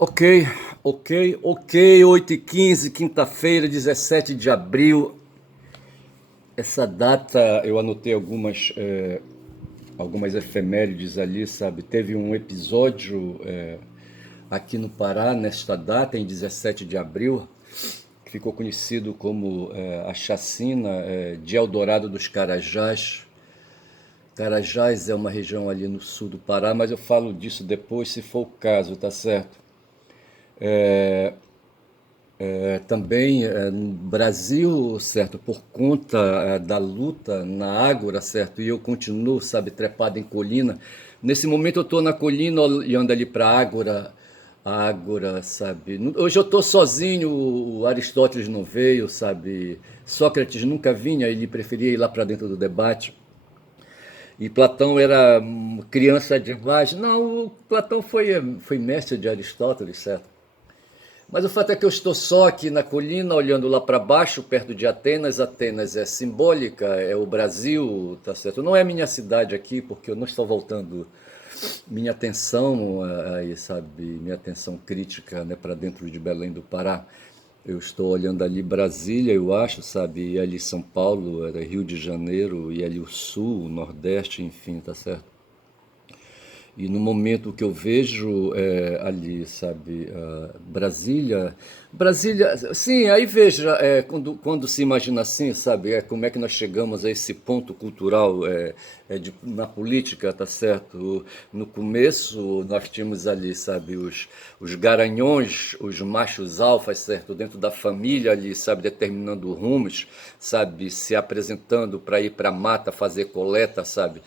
Ok, ok, 8h15, quinta-feira, 17 de abril. Essa data eu anotei algumas efemérides ali, sabe? Teve um episódio aqui no Pará, nesta data, em 17 de abril, que ficou conhecido como a chacina de Eldorado dos Carajás. Carajás é uma região ali no sul do Pará, mas eu falo disso depois, se for o caso, tá certo? Também no Brasil, certo, por conta da luta na Ágora, certo, e eu continuo, sabe, trepado em colina. Nesse momento eu estou na colina olhando ali para a Ágora, sabe. Hoje eu estou sozinho, o Aristóteles não veio, sabe, Sócrates nunca vinha, ele preferia ir lá para dentro do debate. E Platão era criança demais. Não, o Platão foi mestre de Aristóteles, certo? Mas o fato é que eu estou só aqui na colina, olhando lá para baixo, perto de Atenas. Atenas é simbólica, é o Brasil, tá certo? Não é a minha cidade aqui, porque eu não estou voltando minha atenção aí, sabe, minha atenção crítica, né, para dentro de Belém do Pará. Eu estou olhando ali Brasília, eu acho, sabe, e ali São Paulo, era Rio de Janeiro, e ali o Sul, o Nordeste, enfim, tá certo? E no momento que eu vejo ali, sabe, Brasília, Brasília, sim, aí veja, quando se imagina assim, sabe, como é que nós chegamos a esse ponto cultural na política, tá certo? No começo nós tínhamos ali, sabe, os garanhões, os machos alfas, certo, dentro da família ali, sabe, determinando rumos, sabe, se apresentando para ir para a mata fazer coleta, sabe,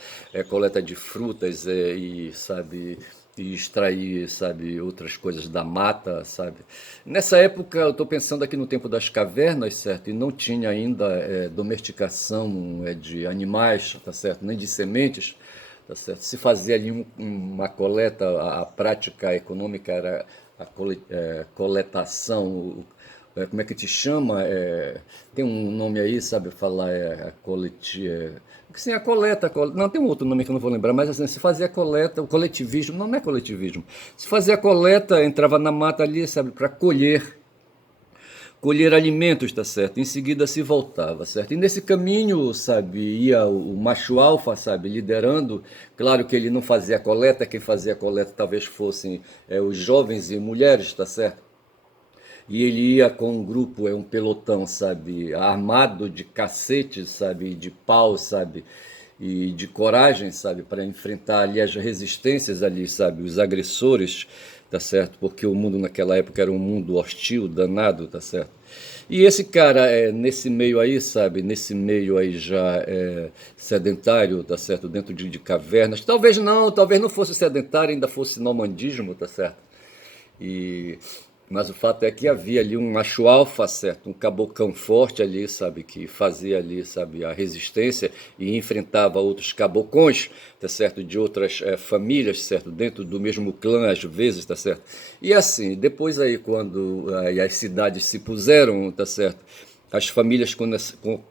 coleta de frutas e sabe, e extrair, sabe, outras coisas da mata, sabe. Nessa época, eu estou pensando aqui no tempo das cavernas, certo, e não tinha ainda domesticação de animais, tá certo, nem de sementes, tá certo. Se fazia ali uma coleta, a prática econômica era a coletação, como é que te chama? Tem um nome aí, sabe, falar a coletia. Sim, a coleta, não tem um outro nome que eu não vou lembrar, mas assim, se fazia a coleta, o coletivismo, não é coletivismo. Se fazia a coleta, entrava na mata ali, sabe, para colher alimentos, tá certo? Em seguida se voltava, certo? E nesse caminho, sabe, ia o macho alfa, sabe, liderando. Claro que ele não fazia a coleta, quem fazia a coleta talvez fossem os jovens e mulheres, tá certo? E ele ia com um grupo, um pelotão, sabe, armado de cacetes, sabe, de pau, sabe, e de coragem, sabe, para enfrentar ali as resistências ali, sabe, os agressores, tá certo? Porque o mundo naquela época era um mundo hostil, danado, tá certo? E esse cara, nesse meio aí, sabe, nesse meio aí já sedentário, tá certo, dentro de cavernas, talvez não fosse sedentário, ainda fosse nomandismo, tá certo? E, mas o fato é que havia ali um macho alfa, certo? Um cabocão forte ali, sabe? Que fazia ali, sabe? A resistência e enfrentava outros cabocões, tá certo? De outras famílias, certo? Dentro do mesmo clã, às vezes, tá certo? E assim, depois aí, quando as cidades se puseram, tá certo? As famílias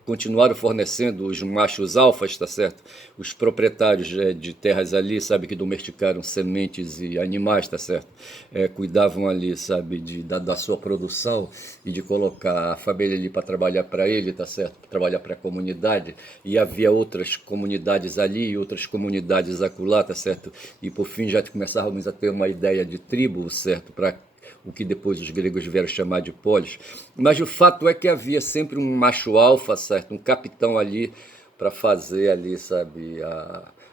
continuaram fornecendo os machos alfas, tá certo? Os proprietários de terras ali, sabe, que domesticaram sementes e animais, tá certo? Cuidavam ali, sabe, da sua produção e de colocar a família ali para trabalhar para ele, tá certo? Pra trabalhar para a comunidade. E havia outras comunidades ali e outras comunidades acolá, tá certo? E por fim já começávamos a ter uma ideia de tribo, certo? Para o que depois os gregos vieram chamar de polis. Mas o fato é que havia sempre um macho alfa, certo? Um capitão ali para fazer ali, sabe,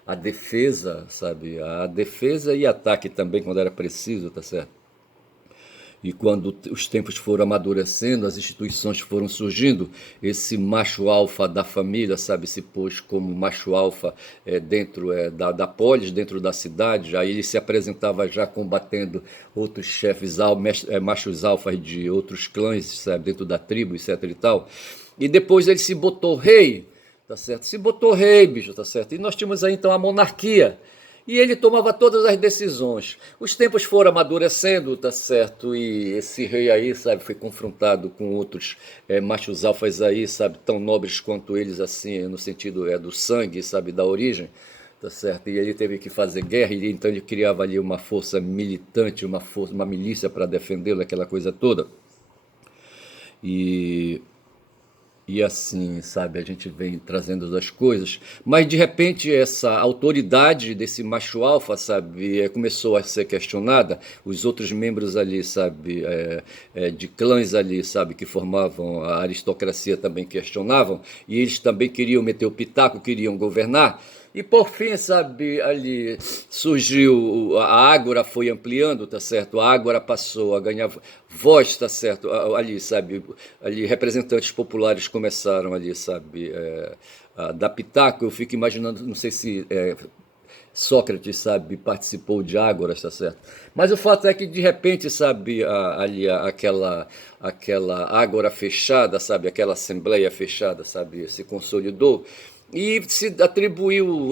a defesa, sabe? A defesa e ataque também quando era preciso, tá certo? E quando os tempos foram amadurecendo, as instituições foram surgindo, esse macho alfa da família, sabe, se pôs como macho alfa dentro da polis, dentro da cidade. Aí ele se apresentava já combatendo outros chefes, machos alfas de outros clãs, sabe, dentro da tribo, etc e tal. E depois ele se botou rei, tá certo? Se botou rei, bicho, tá certo? E nós tínhamos aí então a monarquia. E ele tomava todas as decisões. Os tempos foram amadurecendo, tá certo? E esse rei aí, sabe, foi confrontado com outros machos alfas aí, sabe, tão nobres quanto eles, assim, no sentido do sangue, sabe, da origem, tá certo? E ele teve que fazer guerra, e então ele criava ali uma força militante, uma milícia para defendê-lo, aquela coisa toda. E E assim, sabe, a gente vem trazendo as coisas, mas de repente essa autoridade desse macho alfa, sabe, começou a ser questionada. Os outros membros ali, sabe, de clãs ali, sabe, que formavam a aristocracia também questionavam, e eles também queriam meter o pitaco, queriam governar. E por fim, sabe, ali surgiu, a Ágora foi ampliando, tá certo? A Ágora passou a ganhar voz, tá certo? Ali, sabe, ali representantes populares começaram ali, sabe, a dar pitaco. Eu fico imaginando, não sei se Sócrates, sabe, participou de Ágoras, tá certo? Mas o fato é que de repente, sabe, aquela Ágora fechada, sabe, aquela assembleia fechada, sabe, se consolidou e se atribuiu,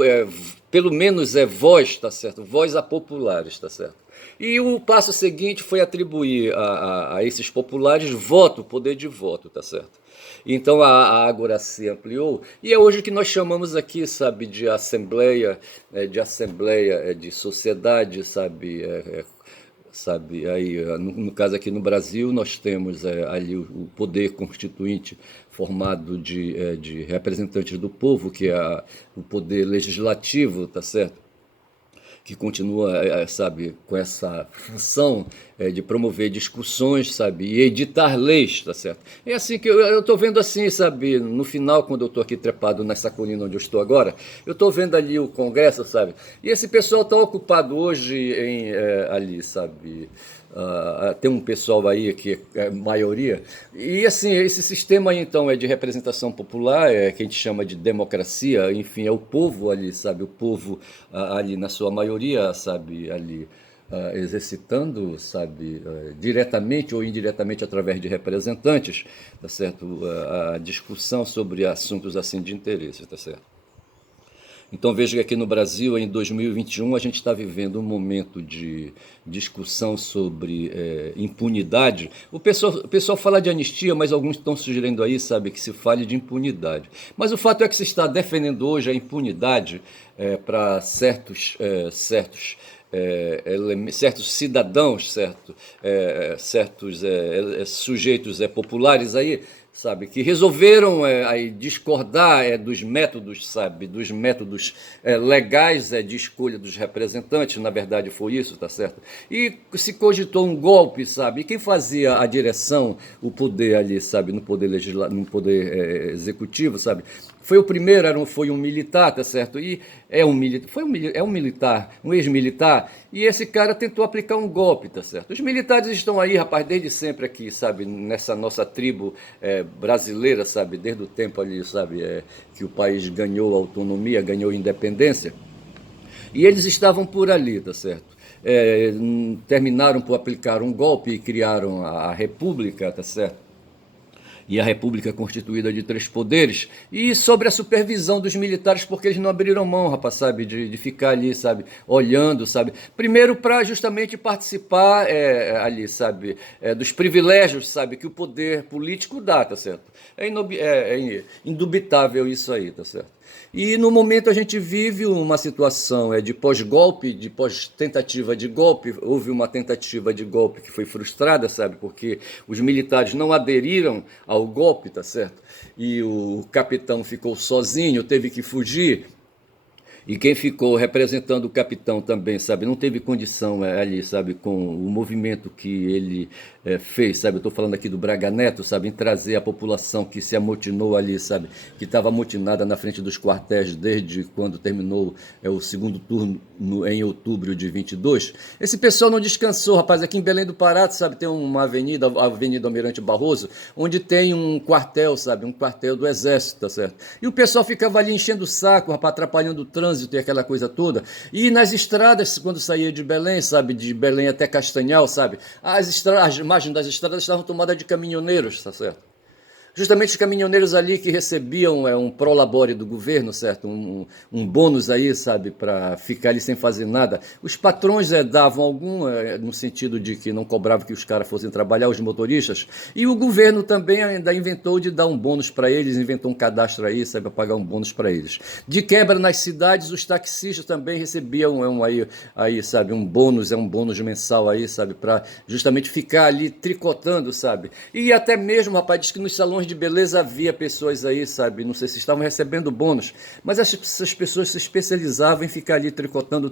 pelo menos voz, tá certo? Voz a populares, tá certo? E o passo seguinte foi atribuir a esses populares voto, poder de voto, tá certo? Então a Ágora se ampliou e é hoje que nós chamamos aqui, sabe, de sociedade, sabe, aí no caso aqui no Brasil nós temos ali o poder constituinte formado de representantes do povo, que é o poder legislativo, tá certo? Que continua, sabe, com essa função de promover discussões, sabe, e editar leis, tá certo? É assim que eu estou vendo assim, sabe, no final, quando eu estou aqui trepado nessa colina onde eu estou agora, eu estou vendo ali o Congresso, sabe, e esse pessoal está ocupado hoje em, ali, sabe, tem um pessoal aí que é maioria, e assim, esse sistema aí, então é de representação popular, é que a gente chama de democracia, enfim, é o povo ali, sabe, o povo ali na sua maioria, sabe, ali exercitando, sabe, diretamente ou indiretamente através de representantes, tá certo, a discussão sobre assuntos assim de interesse, tá certo. Então veja que aqui no Brasil, em 2021, a gente está vivendo um momento de discussão sobre impunidade. O pessoal fala de anistia, mas alguns estão sugerindo aí, sabe, que se fale de impunidade. Mas o fato é que se está defendendo hoje a impunidade para certos cidadãos, certos sujeitos populares aí, sabe, que resolveram aí discordar dos métodos, sabe, dos métodos legais de escolha dos representantes. Na verdade foi isso, tá certo? E se cogitou um golpe, sabe? E quem fazia a direção, o poder ali, sabe, no poder executivo, sabe? Foi o primeiro, foi um militar, tá certo? E é um militar, um ex-militar, e esse cara tentou aplicar um golpe, tá certo? Os militares estão aí, rapaz, desde sempre aqui, sabe, nessa nossa tribo brasileira, sabe, desde o tempo ali, sabe, que o país ganhou autonomia, ganhou independência, e eles estavam por ali, tá certo? Terminaram por aplicar um golpe e criaram a República, tá certo? E a República constituída de três poderes, e sobre a supervisão dos militares, porque eles não abriram mão, rapaz, sabe, de ficar ali, sabe, olhando, sabe, primeiro para justamente participar ali, sabe, dos privilégios, sabe, que o poder político dá, tá certo? É indubitável isso aí, tá certo? E no momento a gente vive uma situação de pós-golpe, de pós-tentativa de golpe. Houve uma tentativa de golpe que foi frustrada, sabe? Porque os militares não aderiram ao golpe, tá certo? E o capitão ficou sozinho, teve que fugir. E quem ficou representando o capitão também, sabe, não teve condição ali, sabe, com o movimento que ele fez, sabe, eu estou falando aqui do Braga Neto, sabe, em trazer a população que se amotinou ali, sabe, que estava amotinada na frente dos quartéis desde quando terminou o segundo turno em outubro de 22. Esse pessoal não descansou, rapaz, aqui em Belém do Pará, sabe, tem uma avenida, a Avenida Almirante Barroso, onde tem um quartel, sabe, um quartel do Exército, tá certo? E o pessoal ficava ali enchendo o saco, rapaz, atrapalhando o trânsito e aquela coisa toda. E nas estradas, quando saía de Belém, sabe, de Belém até Castanhal, sabe, as margens das estradas estavam tomadas de caminhoneiros, tá certo? Justamente os caminhoneiros ali que recebiam um prolabore do governo, certo? Um bônus aí, sabe, para ficar ali sem fazer nada. Os patrões davam algum, no sentido de que não cobravam que os caras fossem trabalhar, os motoristas. E o governo também ainda inventou de dar um bônus para eles, inventou um cadastro aí, sabe, para pagar um bônus para eles. De quebra nas cidades, os taxistas também recebiam aí, sabe, um bônus mensal aí, sabe, para justamente ficar ali tricotando, sabe. E até mesmo, rapaz, diz que nos salões de beleza havia pessoas aí, sabe, não sei se estavam recebendo bônus, mas essas pessoas se especializavam em ficar ali tricotando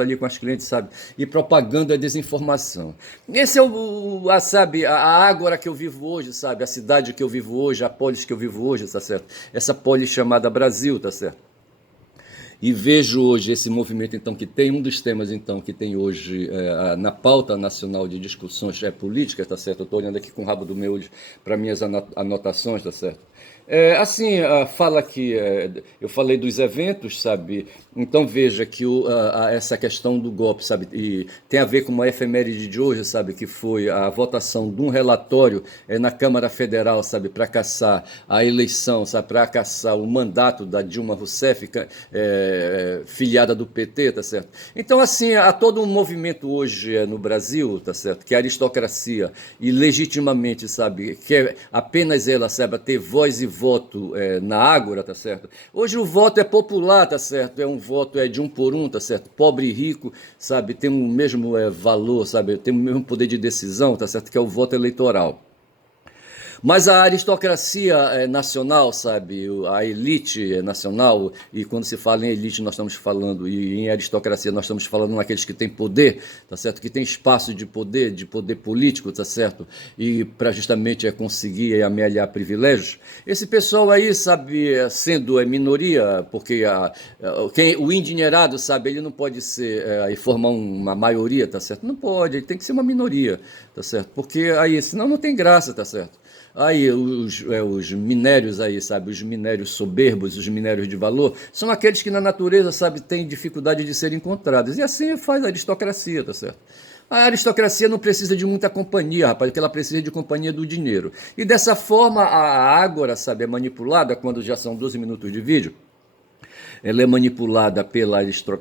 ali com as clientes, sabe, e propagando a desinformação. Esse é sabe, a Ágora que eu vivo hoje, sabe, a cidade que eu vivo hoje, a polis que eu vivo hoje, tá certo? Essa polis chamada Brasil, tá certo? E vejo hoje esse movimento então que tem um dos temas então que tem hoje na pauta nacional de discussões políticas, tá certo? Eu estou olhando aqui com o rabo do meu olho para minhas anotações, tá certo? Assim, fala que eu falei dos eventos, sabe? Então veja que essa questão do golpe, sabe? E tem a ver com uma efeméride de hoje, sabe? Que foi a votação de um relatório na Câmara Federal, sabe? Para caçar a eleição, sabe? Para caçar o mandato da Dilma Rousseff, filiada do PT, tá certo? Então, assim, há todo um movimento hoje no Brasil, tá certo? Que a aristocracia, e legitimamente, sabe? Que apenas ela, sabe? Ter voz e voto na Ágora, tá certo? Hoje o voto é popular, tá certo? É um voto de um por um, tá certo? Pobre e rico, sabe? Tem o mesmo valor, sabe? Tem o mesmo poder de decisão, tá certo? Que é o voto eleitoral. Mas a aristocracia nacional, sabe, a elite nacional, e quando se fala em elite nós estamos falando, e em aristocracia nós estamos falando naqueles que têm poder, tá certo, que tem espaço de poder político, tá certo, e para justamente conseguir amealhar privilégios. Esse pessoal aí, sabe, sendo minoria, porque o endinheirado, sabe, ele não pode ser e formar uma maioria, tá certo? Não pode, ele tem que ser uma minoria, tá certo? Porque aí, senão não tem graça, tá certo? Aí os minérios aí, sabe, os minérios soberbos, os minérios de valor, são aqueles que na natureza, sabe, têm dificuldade de serem encontrados. E assim faz a aristocracia, tá certo? A aristocracia não precisa de muita companhia, rapaz, porque ela precisa de companhia do dinheiro. E dessa forma a Ágora, sabe, é manipulada quando já são 12 minutos de vídeo. Ela é manipulada pela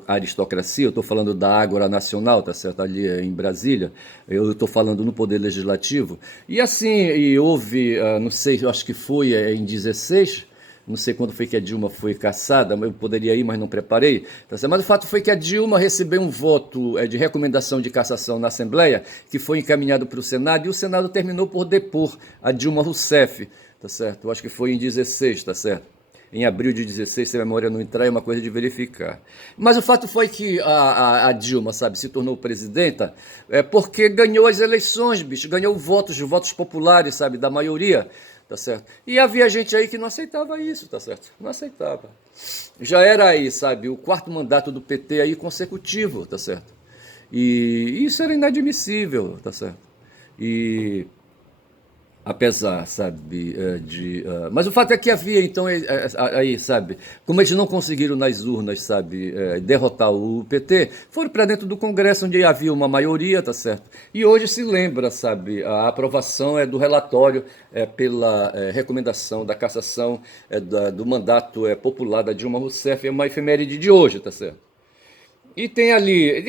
aristocracia, eu estou falando da Ágora Nacional, tá certo, ali em Brasília, eu estou falando no Poder Legislativo, e assim, houve, não sei, eu acho que foi em 16, não sei quando foi que a Dilma foi cassada, eu poderia ir, mas não preparei, tá certo? Mas o fato foi que a Dilma recebeu um voto de recomendação de cassação na Assembleia, que foi encaminhado para o Senado, e o Senado terminou por depor a Dilma Rousseff, tá certo? Eu acho que foi em 16, tá certo? Em abril de 16, se a memória não entrar, é uma coisa de verificar. Mas o fato foi que a Dilma, sabe, se tornou presidenta porque ganhou as eleições, bicho, ganhou votos populares, sabe, da maioria, tá certo? E havia gente aí que não aceitava isso, tá certo? Não aceitava. Já era aí, sabe, o quarto mandato do PT aí consecutivo, tá certo? E isso era inadmissível, tá certo? E apesar, sabe, mas o fato é que havia, então, aí, sabe, como eles não conseguiram nas urnas, sabe, derrotar o PT, foram para dentro do Congresso, onde havia uma maioria, tá certo? E hoje se lembra, sabe, a aprovação do relatório pela recomendação da cassação do mandato popular da Dilma Rousseff, é uma efeméride de hoje, tá certo? E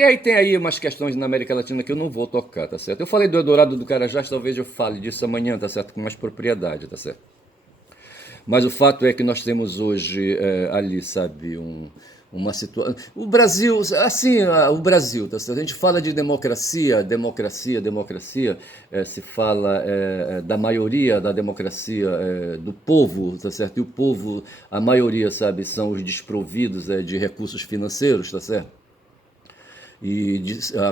aí tem aí umas questões na América Latina que eu não vou tocar, tá certo? Eu falei do Eldorado do Carajás, talvez eu fale disso amanhã, tá certo? Com mais propriedade, tá certo? Mas o fato é que nós temos hoje ali, sabe, uma situação. O Brasil, assim, o Brasil, tá certo? A gente fala de democracia, se fala da maioria da democracia, do povo, tá certo? E o povo, a maioria, sabe, são os desprovidos de recursos financeiros, tá certo?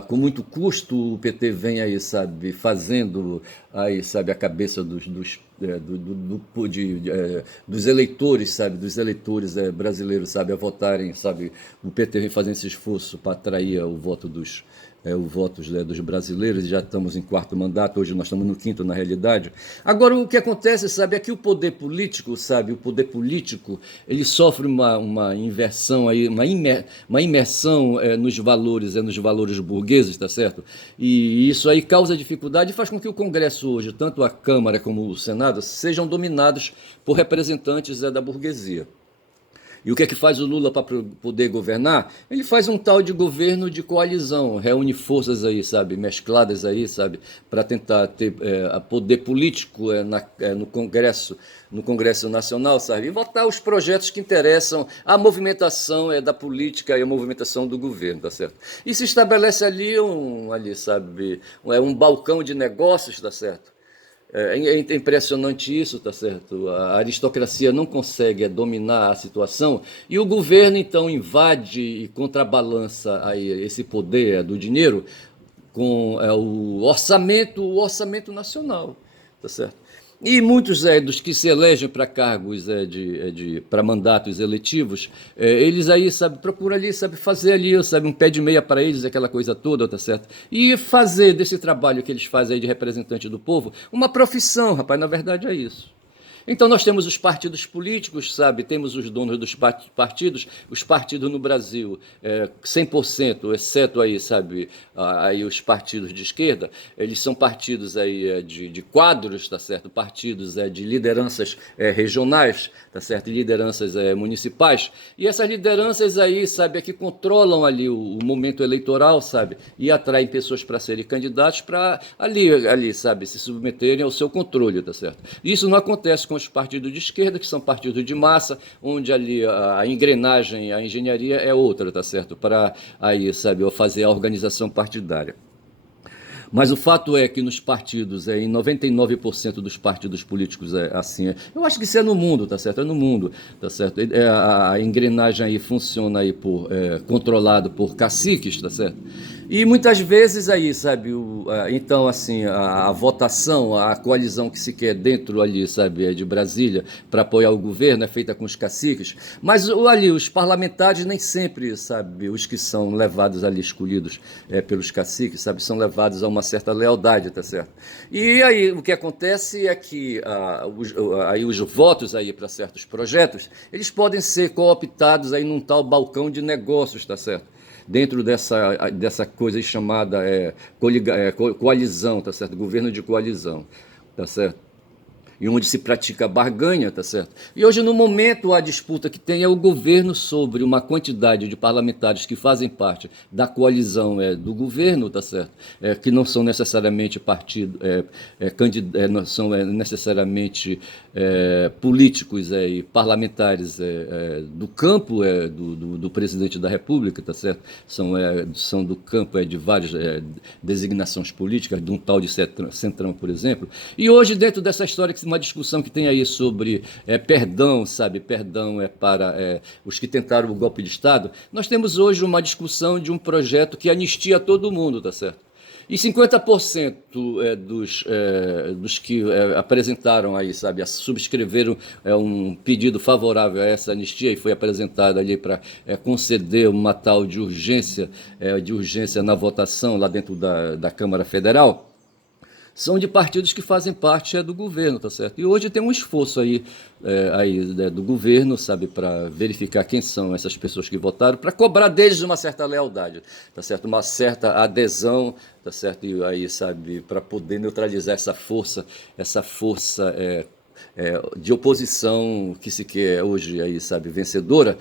Com muito custo o PT vem aí, sabe, fazendo aí, sabe, a cabeça dos eleitores, sabe, dos eleitores brasileiros, sabe, a votarem, sabe, o PT vem fazendo esse esforço para atrair o voto o voto, né, dos brasileiros, já estamos em quarto mandato, hoje nós estamos no quinto na realidade. Agora o que acontece, sabe, é que o poder político, sabe, o poder político, ele sofre uma inversão aí, uma imersão nos valores burgueses, tá certo? E isso aí causa dificuldade e faz com que o Congresso hoje, tanto a Câmara como o Senado, sejam dominados por representantes da burguesia. E o que é que faz o Lula para poder governar? Ele faz um tal de governo de coalizão, reúne forças aí, sabe, mescladas aí, sabe, para tentar ter poder político no Congresso Nacional, sabe, e votar os projetos que interessam à movimentação da política e a movimentação do governo, tá certo? E se estabelece ali, sabe, um balcão de negócios, tá certo? É impressionante isso, tá certo? A aristocracia não consegue dominar a situação e o governo então invade e contrabalança aí esse poder do dinheiro com o orçamento nacional, tá certo? E muitos dos que se elegem para cargos para mandatos eletivos, eles aí, sabe, procuram ali, sabe, fazer ali, sabe, um pé de meia para eles, aquela coisa toda, tá certo? E fazer desse trabalho que eles fazem aí de representante do povo uma profissão, rapaz, na verdade é isso. Então nós temos os partidos políticos, sabe? Temos os donos dos partidos, os partidos no Brasil, 100%, exceto aí, sabe, aí os partidos de esquerda, eles são partidos aí de quadros, tá certo? Partidos de lideranças regionais, tá certo? E lideranças municipais. E essas lideranças aí, sabe, é que controlam ali o momento eleitoral, sabe? E atraem pessoas para serem candidatos para ali, sabe, se submeterem ao seu controle, tá certo? Isso não acontece com os partidos de esquerda, que são partidos de massa, onde ali a engrenagem, a engenharia é outra, tá certo? Para aí, sabe, fazer a organização partidária. Mas o fato é que nos partidos, em 99% dos partidos políticos é assim. Eu acho que isso é no mundo, tá certo? É no mundo, tá certo? A engrenagem aí funciona aí controlado por caciques, tá certo? E muitas vezes aí, sabe, então assim, a votação, a coalizão que se quer dentro ali, sabe, de Brasília, para apoiar o governo, é feita com os caciques, mas ali, os parlamentares nem sempre, sabe, os que são levados ali, escolhidos pelos caciques, sabe, são levados a uma certa lealdade, tá certo? E aí, o que acontece é que aí os votos aí para certos projetos, eles podem ser cooptados aí num tal balcão de negócios, tá certo? Dentro dessa coisa chamada coalizão, tá certo? Governo de coalizão, tá certo? E onde se pratica barganha, tá certo? E hoje, no momento, a disputa que tem é o governo sobre uma quantidade de parlamentares que fazem parte da coalizão do governo, tá certo? Que não são necessariamente não são necessariamente políticos e parlamentares do campo do presidente da República, tá certo? São do campo de várias designações políticas, de um tal de Centrão, por exemplo. E hoje, dentro dessa história, uma discussão que tem aí sobre perdão, sabe? Perdão para os que tentaram o golpe de Estado. Nós temos hoje uma discussão de um projeto que anistia todo mundo, tá certo? E 50% dos que apresentaram aí, sabe, subscreveram um pedido favorável a essa anistia e foi apresentado ali para conceder uma tal de urgência na votação lá dentro da Câmara Federal, são de partidos que fazem parte do governo, tá certo? E hoje tem um esforço do governo, sabe, para verificar quem são essas pessoas que votaram, para cobrar deles uma certa lealdade, tá certo? Uma certa adesão, tá certo? E aí, sabe, para poder neutralizar essa força de oposição que se quer hoje aí, sabe, vencedora,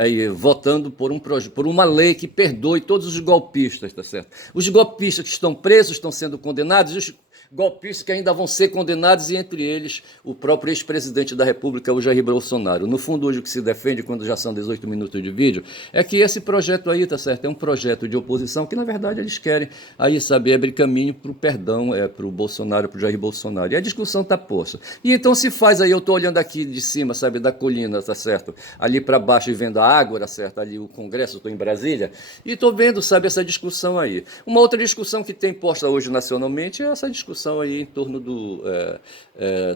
aí votando por uma lei que perdoe todos os golpistas, tá certo? Os golpistas que estão presos estão sendo condenados, e os golpistas que ainda vão ser condenados, e entre eles o próprio ex-presidente da República, o Jair Bolsonaro. No fundo, hoje o que se defende, quando já são 18 minutos de vídeo, é que esse projeto aí, tá certo, é um projeto de oposição que, na verdade, eles querem aí, sabe, abrir caminho para o perdão, para o Bolsonaro, para o Jair Bolsonaro. E a discussão tá posta. E então se faz aí, eu tô olhando aqui de cima, sabe, da colina, tá certo, ali para baixo e vendo a água, tá certo, ali o Congresso, estou em Brasília, e tô vendo, sabe, essa discussão aí. Uma outra discussão que tem posta hoje nacionalmente é essa discussão aí em torno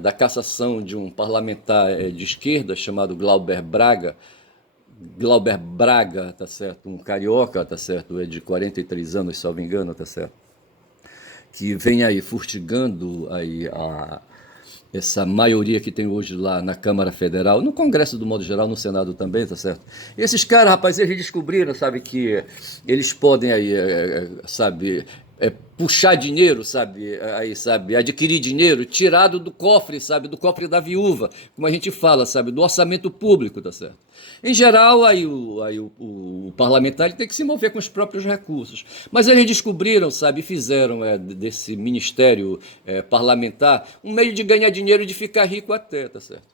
da cassação de um parlamentar de esquerda chamado Glauber Braga, Glauber Braga, tá certo? Um carioca, tá certo? É de 43 anos, se não me engano, tá certo? Que vem aí fustigando aí essa maioria que tem hoje lá na Câmara Federal, no Congresso do modo geral, no Senado também, tá certo? E esses caras, rapaz, eles descobriram, sabe, que eles podem aí, sabe, puxar dinheiro, sabe, aí, sabe, adquirir dinheiro tirado do cofre, sabe, do cofre da viúva, como a gente fala, sabe, do orçamento público, tá certo? Em geral, o parlamentar ele tem que se mover com os próprios recursos. Mas eles descobriram, sabe, e fizeram desse ministério parlamentar um meio de ganhar dinheiro e de ficar rico até, tá certo?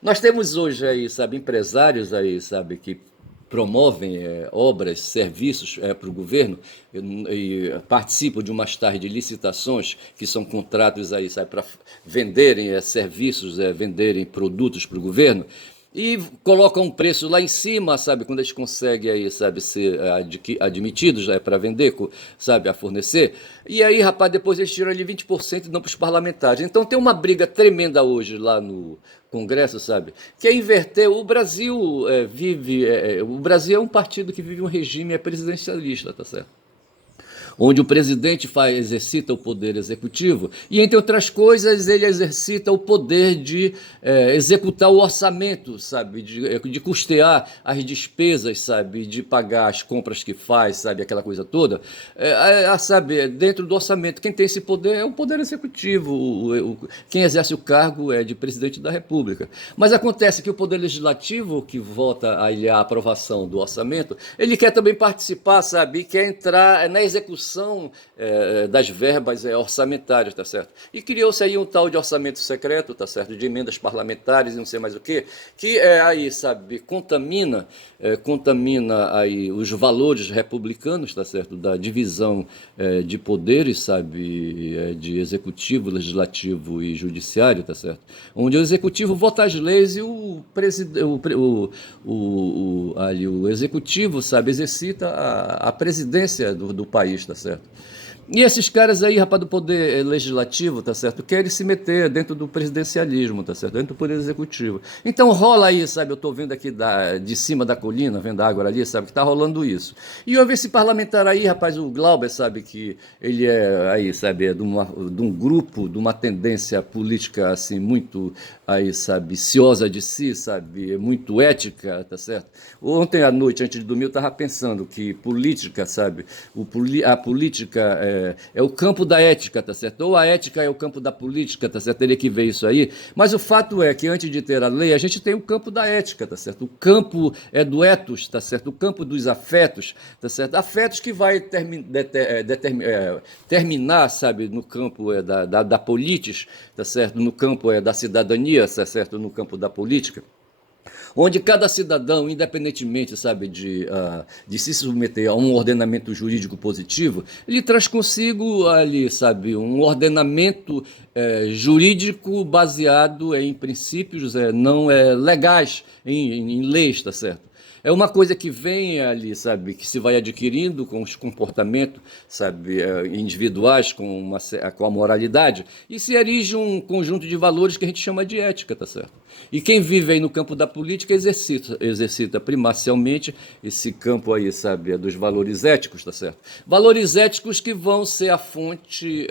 Nós temos hoje aí, sabe, empresários aí, sabe, que promovem obras, serviços para o governo e participam de umas tais de licitações, que são contratos aí, sabe, para venderem serviços, venderem produtos para o governo, e colocam um preço lá em cima, sabe, quando eles conseguem aí, sabe, ser admitidos para vender, sabe, a fornecer. E aí, rapaz, depois eles tiram ali 20% e dão para os parlamentares. Então tem uma briga tremenda hoje lá no Congresso, sabe, que é inverter. O Brasil o Brasil é um partido que vive um regime presidencialista, tá certo? Onde o presidente exercita o poder executivo e, entre outras coisas, ele exercita o poder de executar o orçamento, sabe, de custear as despesas, sabe, de pagar as compras que faz, sabe, aquela coisa toda, sabe, dentro do orçamento. Quem tem esse poder é o poder executivo, quem exerce o cargo é de presidente da República. Mas acontece que o poder legislativo, que vota a aprovação do orçamento, ele quer também participar, sabe, e quer entrar na execução das verbas orçamentárias, tá certo? E criou-se aí um tal de orçamento secreto, tá certo? De emendas parlamentares e não sei mais o quê, que aí, sabe, contamina aí os valores republicanos, tá certo? Da divisão de poderes, sabe, de executivo, legislativo e judiciário, tá certo? Onde o executivo vota as leis e o executivo, sabe, exercita a presidência do país, tá certo? E esses caras aí, rapaz, do poder legislativo, tá certo? Querem se meter dentro do presidencialismo, tá certo? Dentro do poder executivo. Então rola aí, sabe? Eu tô vendo aqui de cima da colina, vendo a água ali, sabe? Que tá rolando isso. E houve esse parlamentar aí, rapaz, o Glauber, sabe? Que ele é aí, sabe? É de um grupo, de uma tendência política, assim, muito aí, sabe? Ciosa de si, sabe? Muito ética, tá certo? Ontem à noite, antes de dormir, eu tava pensando que política, sabe? A política é o campo da ética, tá certo? Ou a ética é o campo da política, tá certo? Teria que ver isso aí. Mas o fato é que antes de ter a lei, a gente tem o campo da ética, tá certo? O campo do ethos, tá certo? O campo dos afetos, tá certo? Afetos que vai terminar, sabe, no campo da politis, tá certo? No campo da cidadania, tá certo? No campo da política, onde cada cidadão, independentemente, sabe, de se submeter a um ordenamento jurídico positivo, ele traz consigo ali, sabe, um ordenamento jurídico baseado em princípios não legais, em leis, tá certo? É uma coisa que vem ali, sabe, que se vai adquirindo com os comportamentos, sabe, individuais, com a moralidade, e se erige um conjunto de valores que a gente chama de ética, tá certo? E quem vive aí no campo da política exercita primacialmente esse campo aí, sabe, dos valores éticos, tá certo? Valores éticos que vão ser a fonte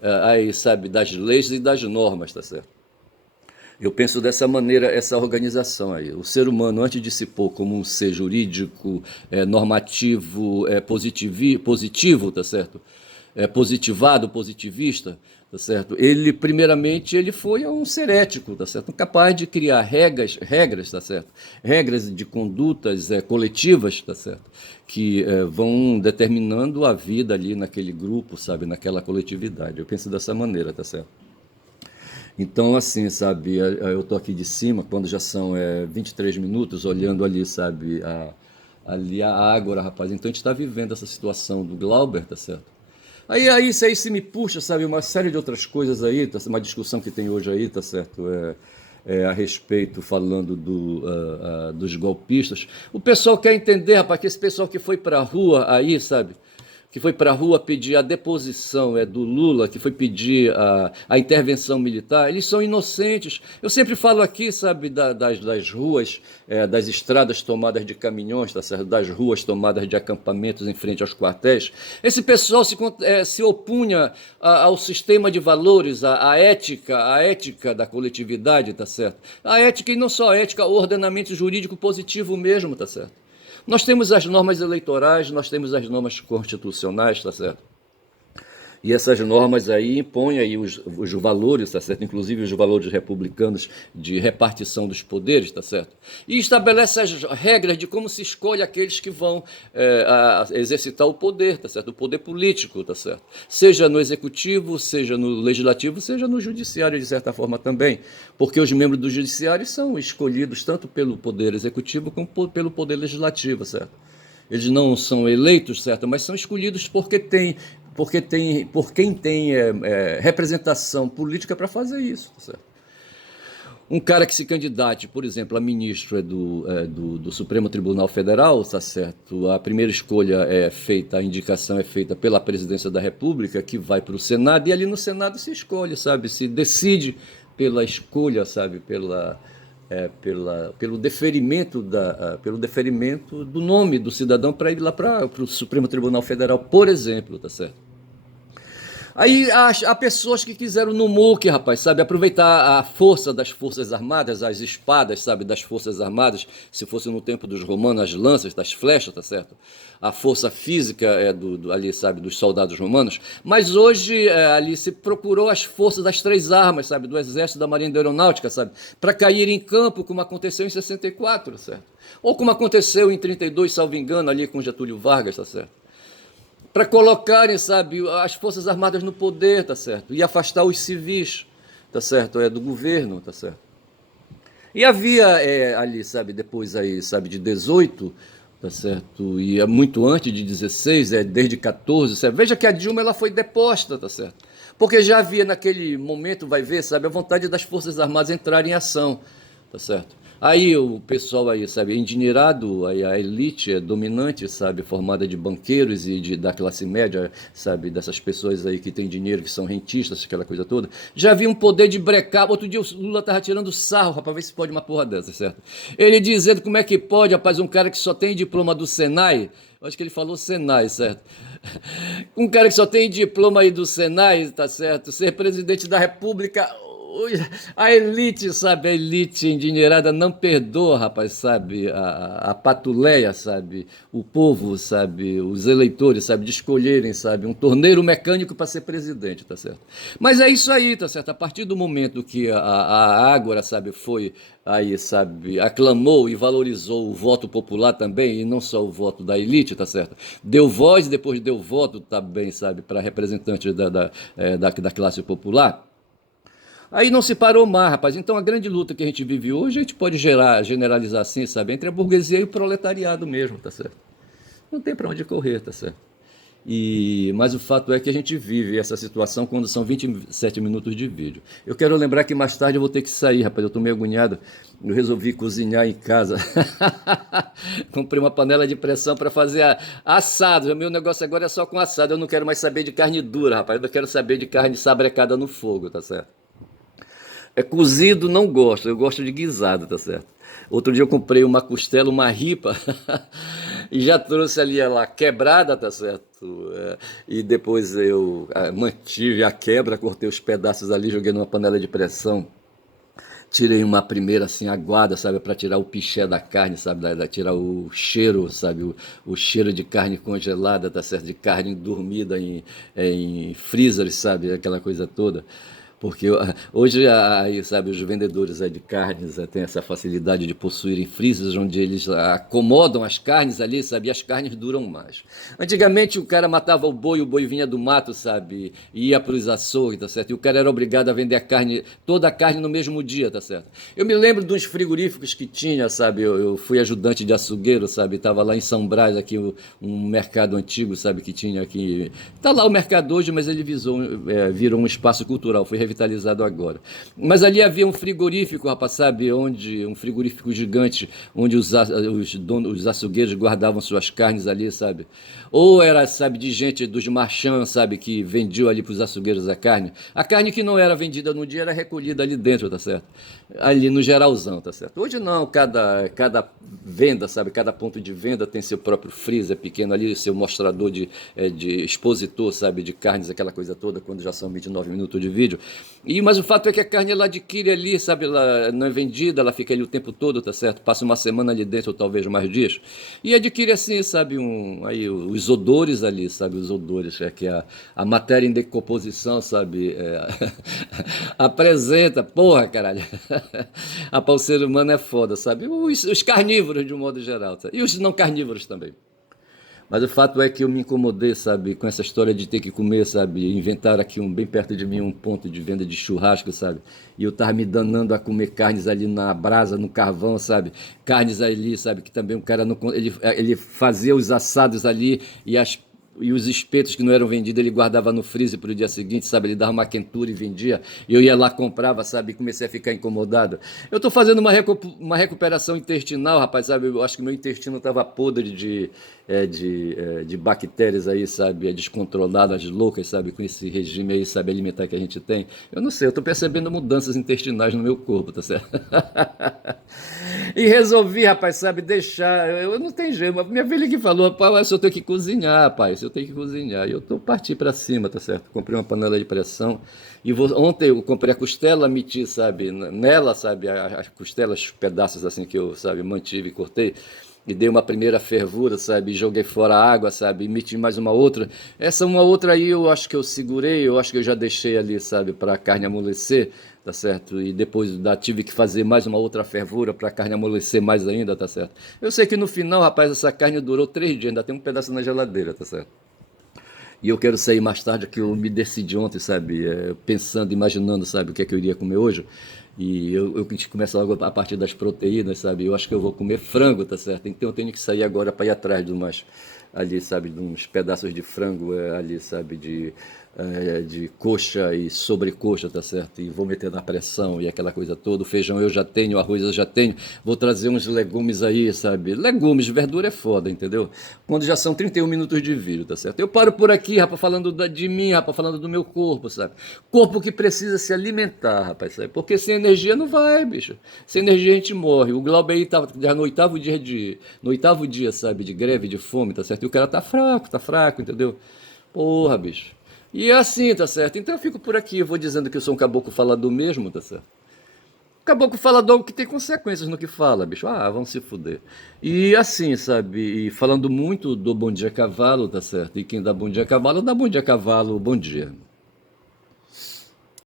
aí, sabe, das leis e das normas, tá certo? Eu penso dessa maneira, essa organização aí. O ser humano, antes de se pôr como um ser jurídico, normativo, positivo, tá certo? Positivado, positivista, tá certo? Ele, primeiramente, ele foi um ser ético, tá certo? Capaz de criar regras, tá certo? Regras de condutas coletivas, tá certo? Que vão determinando a vida ali naquele grupo, sabe? Naquela coletividade. Eu penso dessa maneira, tá certo? Então, assim, sabe, eu tô aqui de cima, quando já são 23 minutos, olhando ali, sabe, ali a Ágora, rapaz. Então a gente está vivendo essa situação do Glauber, tá certo? Aí isso aí se me puxa, sabe, uma série de outras coisas aí, tá, uma discussão que tem hoje aí, tá certo? A respeito, falando dos golpistas. O pessoal quer entender, rapaz, que esse pessoal que foi pra rua aí, sabe? que foi para a rua pedir a deposição do Lula, que foi pedir a intervenção militar, eles são inocentes. Eu sempre falo aqui, sabe, das ruas, das estradas tomadas de caminhões, tá certo? Das ruas tomadas de acampamentos em frente aos quartéis. Esse pessoal se opunha ao sistema de valores, à ética da coletividade, tá certo? A ética, e não só a ética, o ordenamento jurídico positivo mesmo, tá certo? Nós temos as normas eleitorais, nós temos as normas constitucionais, tá certo? E essas normas aí impõem aí os valores, tá certo? Inclusive os valores republicanos de repartição dos poderes, tá certo? E estabelece as regras de como se escolhe aqueles que vão exercitar o poder, tá certo? O poder político, tá certo? Seja no executivo, seja no legislativo, seja no judiciário, de certa forma também. Porque os membros do judiciário são escolhidos tanto pelo poder executivo como pelo poder legislativo, certo? Eles não são eleitos, certo? Mas são escolhidos por quem tem representação política para fazer isso, tá certo? Um cara que se candidate, por exemplo, a ministro do Supremo Tribunal Federal, tá certo? A primeira escolha a indicação é feita pela Presidência da República, que vai para o Senado, e ali no Senado se escolhe, sabe? Se decide pela escolha, sabe? Pelo deferimento do nome do cidadão para ir lá para o Supremo Tribunal Federal, por exemplo, tá certo? Aí há pessoas que quiseram no muque, rapaz, sabe, aproveitar a força das Forças Armadas, as espadas, sabe, das Forças Armadas, se fosse no tempo dos romanos, as lanças, das flechas, tá certo? A força física ali, sabe, dos soldados romanos, mas hoje ali se procurou as forças das três armas, sabe, do Exército, da Marinha e da Aeronáutica, sabe, para cair em campo, como aconteceu em 64, certo? Ou como aconteceu em 32, salvo engano, ali com Getúlio Vargas, tá certo? Para colocarem, sabe, as Forças Armadas no poder, tá certo? E afastar os civis, tá certo? Do governo, tá certo? E havia ali, sabe, depois aí, sabe, de 18, tá certo? E muito antes de 16, desde 14, sabe? Veja que a Dilma ela foi deposta, tá certo? Porque já havia naquele momento, vai ver, sabe, a vontade das Forças Armadas entrarem em ação, tá certo? Aí o pessoal aí, sabe, endinheirado, aí a elite dominante, sabe, formada de banqueiros e da classe média, sabe, dessas pessoas aí que têm dinheiro, que são rentistas, aquela coisa toda, já havia um poder de brecar. Outro dia o Lula estava tirando sarro, rapaz, ver se pode uma porra dessa, certo? Ele dizendo como é que pode, rapaz, um cara que só tem diploma do Senai, eu acho que ele falou Senai, certo? Um cara que só tem diploma aí do Senai, tá certo? Ser presidente da República. A elite, sabe, a elite endinheirada não perdoa, rapaz, sabe, a patuleia, sabe, o povo, sabe, os eleitores, sabe, de escolherem, sabe, um torneiro mecânico para ser presidente, tá certo? Mas é isso aí, tá certo? A partir do momento que a Ágora, sabe, foi aí, sabe, aclamou e valorizou o voto popular também, e não só o voto da elite, tá certo? Deu voz, depois deu voto também, sabe, para representantes da classe popular. Aí não se parou mais, rapaz. Então a grande luta que a gente vive hoje, a gente pode generalizar assim, sabe? Entre a burguesia e o proletariado mesmo, tá certo? Não tem para onde correr, tá certo? Mas o fato é que a gente vive essa situação quando são 27 minutos de vídeo. Eu quero lembrar que mais tarde eu vou ter que sair, rapaz. Eu estou meio agoniado. Eu resolvi cozinhar em casa. Comprei uma panela de pressão para fazer assado. O meu negócio agora é só com assado. Eu não quero mais saber de carne dura, rapaz. Eu não quero saber de carne sabrecada no fogo, tá certo? Cozido não gosto, eu gosto de guisado, tá certo? Outro dia eu comprei uma costela, uma ripa, e já trouxe ali ela quebrada, tá certo? E depois eu mantive a quebra, cortei os pedaços ali, joguei numa panela de pressão. Tirei uma primeira assim aguada, sabe, para tirar o piché da carne, sabe, tirar o cheiro, sabe, o cheiro de carne congelada, tá certo, de carne dormida em freezer, sabe, aquela coisa toda. Porque hoje, aí, sabe, os vendedores de carnes têm essa facilidade de possuírem freezers onde eles acomodam as carnes ali, sabe, e as carnes duram mais. Antigamente o cara matava o boi vinha do mato, sabe, e ia para os açougues, tá certo? E o cara era obrigado a vender toda a carne no mesmo dia, tá certo? Eu me lembro de uns frigoríficos que tinha, sabe, eu fui ajudante de açougueiro, sabe, estava lá em São Brás, aqui um mercado antigo, sabe, que tinha aqui. Está lá o mercado hoje, mas ele virou um espaço cultural, foi revitalizado agora. Mas ali havia um frigorífico, rapaz, sabe, onde um frigorífico gigante, onde os donos, os açougueiros guardavam suas carnes ali, sabe? Ou era, sabe, de gente dos marchands, sabe, que vendiam ali para os açougueiros a carne. A carne que não era vendida no dia era recolhida ali dentro, tá certo? Ali no geralzão, tá certo? Hoje não, cada venda, sabe, cada ponto de venda tem seu próprio freezer pequeno ali, seu mostrador de expositor, sabe, de carnes, aquela coisa toda, quando já são 29 minutos de vídeo. Mas o fato é que a carne ela adquire ali, sabe, ela não é vendida, ela fica ali o tempo todo, tá certo? Passa uma semana ali dentro, ou talvez mais dias, e adquire assim, sabe, aí os odores ali, sabe, os odores, que a matéria em decomposição, sabe, apresenta, porra, caralho. O ser humano é foda, sabe? Os carnívoros, de um modo geral, sabe? E os não carnívoros também. Mas o fato é que eu me incomodei, sabe, com essa história de ter que comer, sabe, inventaram aqui bem perto de mim um ponto de venda de churrasco, sabe, e eu tava me danando a comer carnes ali na brasa, no carvão, sabe, carnes ali, sabe, que também o cara não, ele fazia os assados ali e os espetos que não eram vendidos ele guardava no freezer para o dia seguinte, sabe? Ele dava uma quentura e vendia. Eu ia lá, comprava, sabe? E comecei a ficar incomodado. Eu estou fazendo uma recuperação intestinal, rapaz, sabe? Eu acho que meu intestino estava podre de bactérias aí, sabe? Descontroladas, loucas, sabe? Com esse regime aí, sabe? Alimentar que a gente tem. Eu não sei, eu estou percebendo mudanças intestinais no meu corpo, tá certo? E resolvi, rapaz, sabe? Deixar. Eu não tenho jeito. Minha filha que falou, rapaz, eu tenho que cozinhar, rapaz. Eu tenho que cozinhar. E eu tô parti para cima, tá certo? Comprei uma panela de pressão. Ontem eu comprei a costela, meti, sabe? Nela, sabe? As costelas, os pedaços assim que eu, sabe? Mantive e cortei e dei uma primeira fervura, sabe? Joguei fora a água, sabe? E meti mais uma outra. Essa uma outra aí eu acho que eu segurei, eu acho que eu já deixei ali, sabe? Para a carne amolecer, tá certo? E depois tive que fazer mais uma outra fervura para a carne amolecer mais ainda, tá certo? Eu sei que no final, rapaz, essa carne durou 3 dias, ainda tem um pedaço na geladeira, tá certo? E eu quero sair mais tarde, que eu me decidi ontem, sabe? Pensando, imaginando, sabe, o que é que eu iria comer hoje. E eu começo logo a partir das proteínas, sabe? Eu acho que eu vou comer frango, tá certo? Então eu tenho que sair agora para ir atrás de umas, ali, sabe, de uns pedaços de frango, ali, sabe, de coxa e sobrecoxa, tá certo? E vou meter na pressão e aquela coisa toda. O feijão eu já tenho, o arroz eu já tenho. Vou trazer uns legumes aí, sabe? Legumes, verdura é foda, entendeu? Quando já são 31 minutos de vídeo, tá certo? Eu paro por aqui, rapaz, falando de mim, rapaz, falando do meu corpo, sabe? Corpo que precisa se alimentar, rapaz, sabe? Porque sem energia não vai, bicho. Sem energia a gente morre. O Glauber aí tá já no oitavo dia, sabe, de greve, de fome, tá certo? E o cara tá fraco, entendeu? Porra, bicho. E é assim, tá certo? Então eu fico por aqui, eu vou dizendo que eu sou um caboclo falador mesmo, tá certo? Caboclo falador que tem consequências no que fala, bicho. Ah, vamos se fuder. E assim, sabe? E falando muito do Bom Dia Cavalo, tá certo? E quem dá bom dia a cavalo, dá bom dia a cavalo, bom dia.